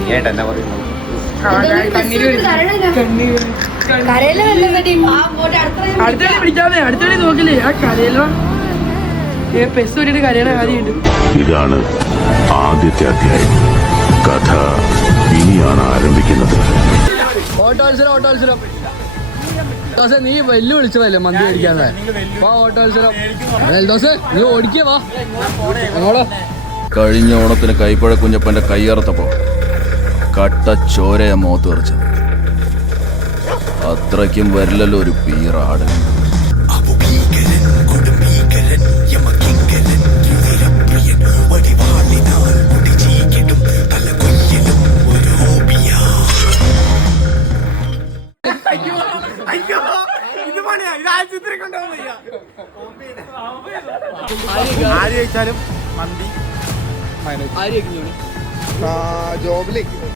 നീ ആയിട്ട് എന്നാ പറയുന്നു? അടുത്തടി പിടിക്കാതെ അടുത്തടി നോക്കില്ലേ ആ കരയില പെസ് കൂട്ടിട്ട് കരയുടെ ആദ്യമുണ്ട്. ഇതാണ് ആദ്യത്തെ അധ്യായം. കഥ ഇനിയാണ് ആരംഭിക്കുന്നത്. ഓട്ടോത്സരം നീ വെല്ലു വിളിച്ചതല്ലേ മന്തി അടിക്കാതെ. ഓട്ടോത്സരം നീ ഓടിക്കേ വാ. കഴിഞ്ഞ ഓണത്തിന് കൈപ്പഴ കുഞ്ഞപ്പന്റെ കയ്യറുത്തപ്പോ കട്ട ചോരയ മോത്ത് തെറിച്ചത്. അത്രയ്ക്കും വരില്ലല്ലോ ഒരു പീറാട്. ആര് കഴിച്ചാലും മന്തി ആര് ജോബിലേക്ക്